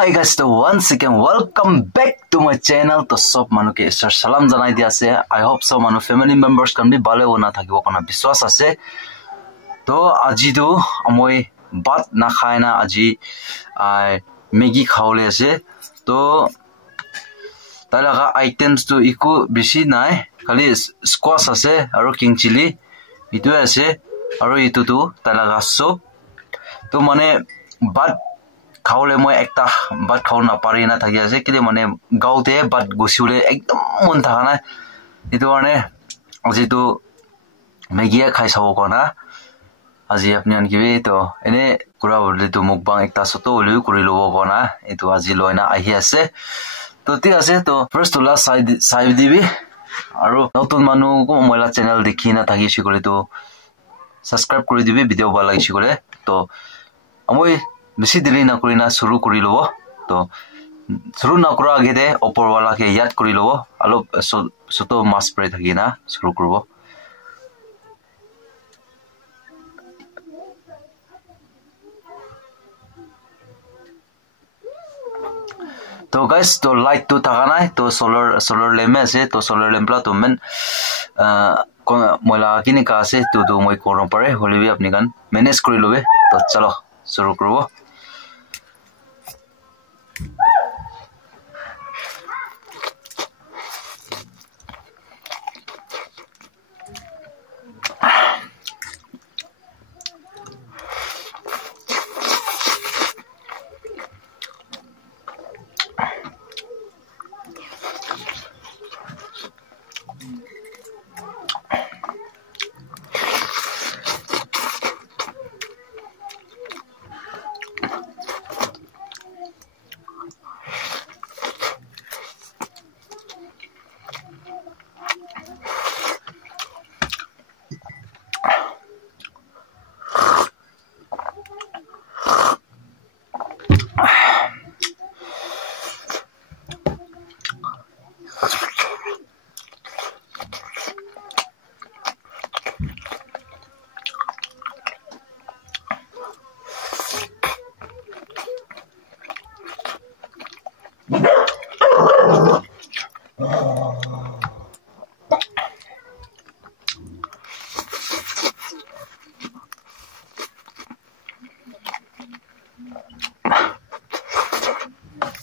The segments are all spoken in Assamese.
hi guys, so once again welcome back to my channel. To sob manu ke sir salam janai dia ase. I hope so manu family members kan bi bale hona thakibo kana biswas ase. To aji tu amoi bat na khaina aji Maggi khawle ase. To talaga items to iku bishi nai, khali squash ase aro king chili itu ase aro itu tu talaga soup. To mane bat खावले मैं एकता बात खाव ना पारी ना था क्या से कि मने गाँव ते बात गुस्सुले एकदम मन था ना इतो वाने अजी तो मैगी खाई सावो को ना अजी अपने अनकी भी तो इन्हें कुरा बोले तो मुकबांग एकता सोतो बोले कुरी लोगों को ना इतो अजी लोइना आई ऐसे तो ती ऐसे तो फर्स्ट तो लास्ट साइड दी भी आरो नौतुन मानु को मोला चैनल देखी ना था कि शिकोले तो सब्सक्राइब करी दी भी वीडियो वाला शिकोले तो अमोई बेसी देरी ना करी ना शुरू करी लो तो शुरू ना करा आगे दे ऊपर वाला के याद करी लो आलो सोतो मास स्प्रे थकी ना शुरू करो तो गाइस तो लाइट तो थकाना है तो सोलर लैम्प में से तो सोलर लैम्प ला तो मैं मोला किने का से तो मैं कोरों पड़े होली भी अपनी गन मैनेज करी लो बे तो चलो शुरू करो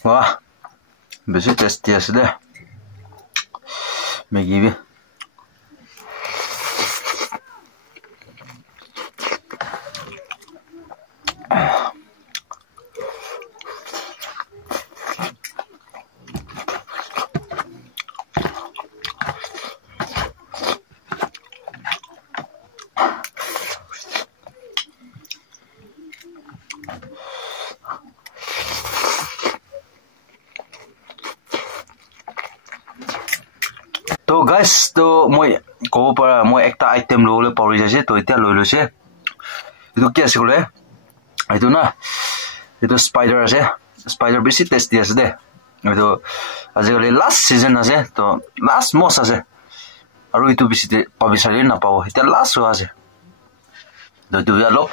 वाह बेसी टेस्टी আছে দে मैगी भी तो गाइस तो मैं को पर मैं एक ता आइटम लोले पावरी जासे तो इतना लोलो से इतो क्या से बोले इतो ना इतो स्पाइडर है स्पाइडर बेसी टेस्टी है दे इतो आजकल लास्ट सीजन है तो लास्ट मौस है और इतो बेसी पाबिसाले ना पाओ इतना लास्ट हुआ है तो तू यार लोग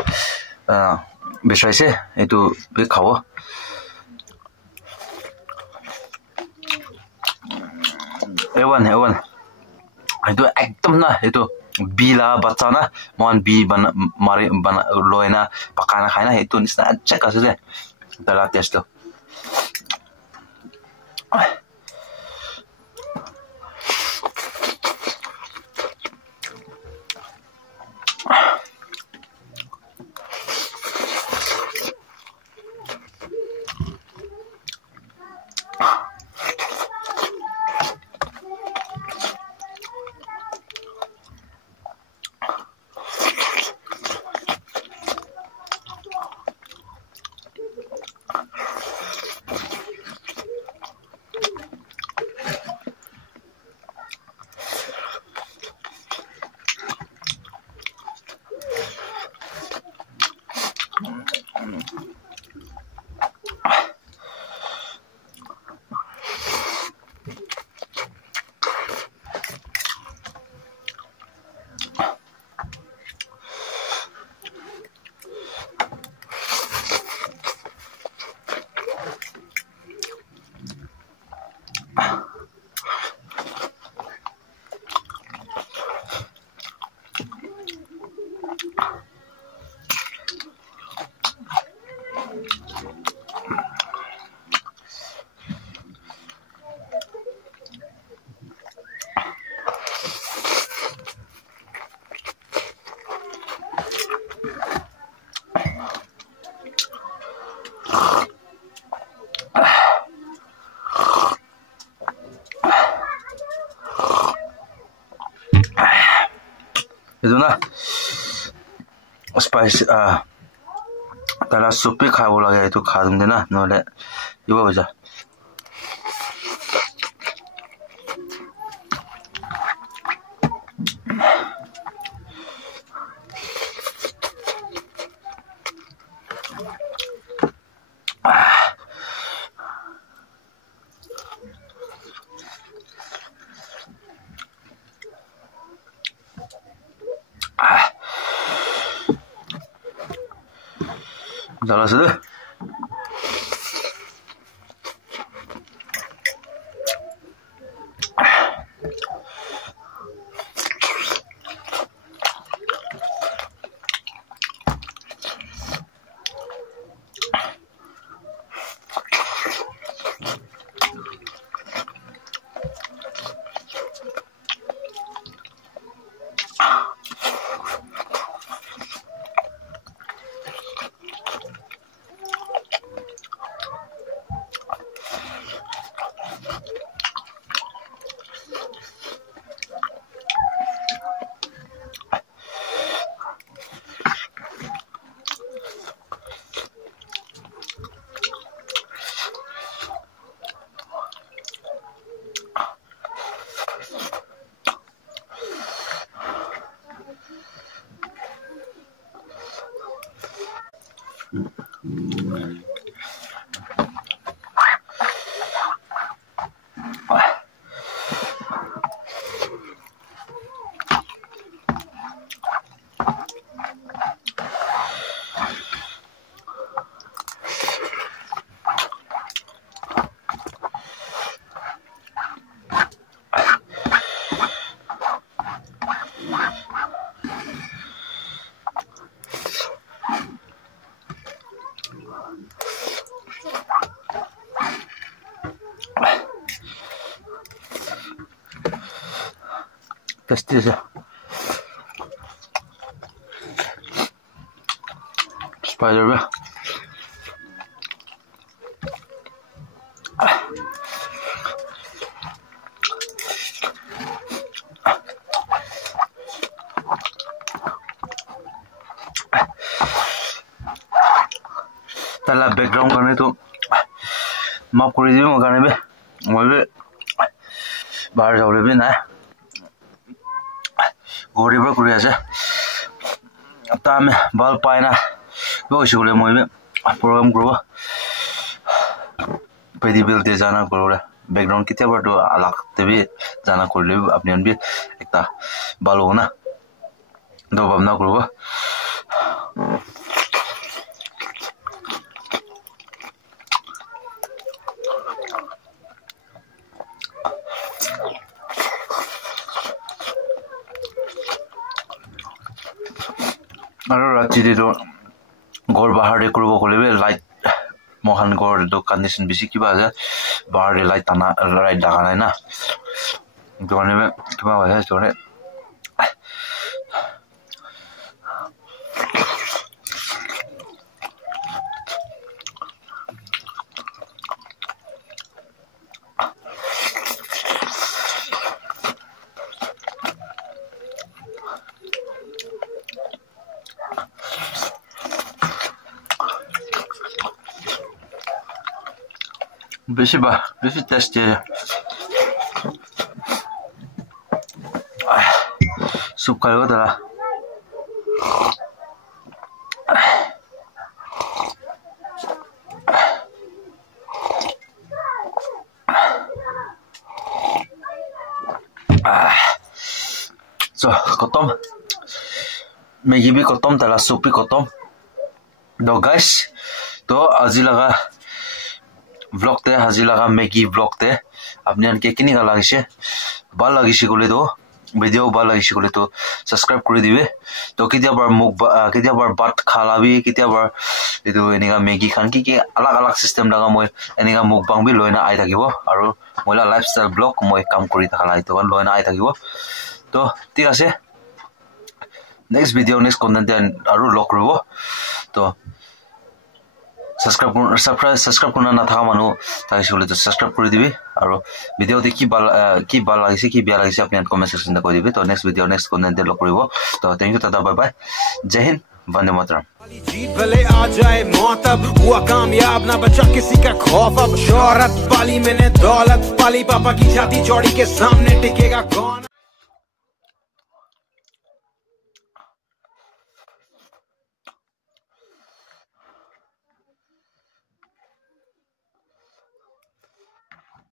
बेसाई से इतो बे खाओ एवन itu एकदम ना itu bila baca na mohon bi mari loina pakana khaina itu nisna check asde dala test to itu na spicy tala supi খাব লাগে itu খাদম দে না নহলে ইবা হৈ যা Dalam sudah. Tasty siya. Spider ba? Tala background karena itu maaf kuri di mo karena be mo be bahar jauh lebih nah gori ber kuri aja tam bal paina bagus sih boleh mo be program guru pedi bel te jana guru background kita berdo alak tapi jana guru apni an be ekta balo na do babna guru আৰু ৰাতি দিটো গৰ বাহাৰে কৰিব কলিবে লাইট মহান গৰ দো কন্ডিশন বেছি কিবা আছে বাহাৰে লাইট টানা লাইট লাগা নাই না দোকানে কিবা হয় তোৰে বেশি টেস্টি সুপ খাইব তারা खत्म मैगी भी खत्म तारा सूप भी खत्म तो गाइस तो आज लगा vlog te haji laga Maggi vlog te apni an ke kini ga lagise bal lagise gole to video bal lagise gole to subscribe kori dibe to kitia bar muk kitia bar bat khalabi kitia bar edu eniga Maggi khan ki alag alag system laga moi eniga mukbang bi loina ai thakibo aru moila lifestyle vlog moi kam kori thakala itu kan loina ai thakibo to ঠিক আছে next video next content aru log robo to subscribe করনা না থাকা মানুহ থাকিলে তো সাবস্ক্রাইব করে দিবি আৰু ভিডিওতে কি ভাল লাগিছে কি বেয়া লাগিছে আপুনি কমেন্ট সেকশনতে কৈ দিবি তো নেক্সট ভিডিও নেক্সট কন্টেন্ট লগ কৰিব তো thank you tata bye bye জয় হিন্দ वंदे मातरम जीत भले आ जाए मौत अब हुआ कामयाब ना बचा किसी का खौफ अब शोहरत पाली मैंने दौलत पाली पापा की छाती चौड़ी के सामने टिकेगा कौन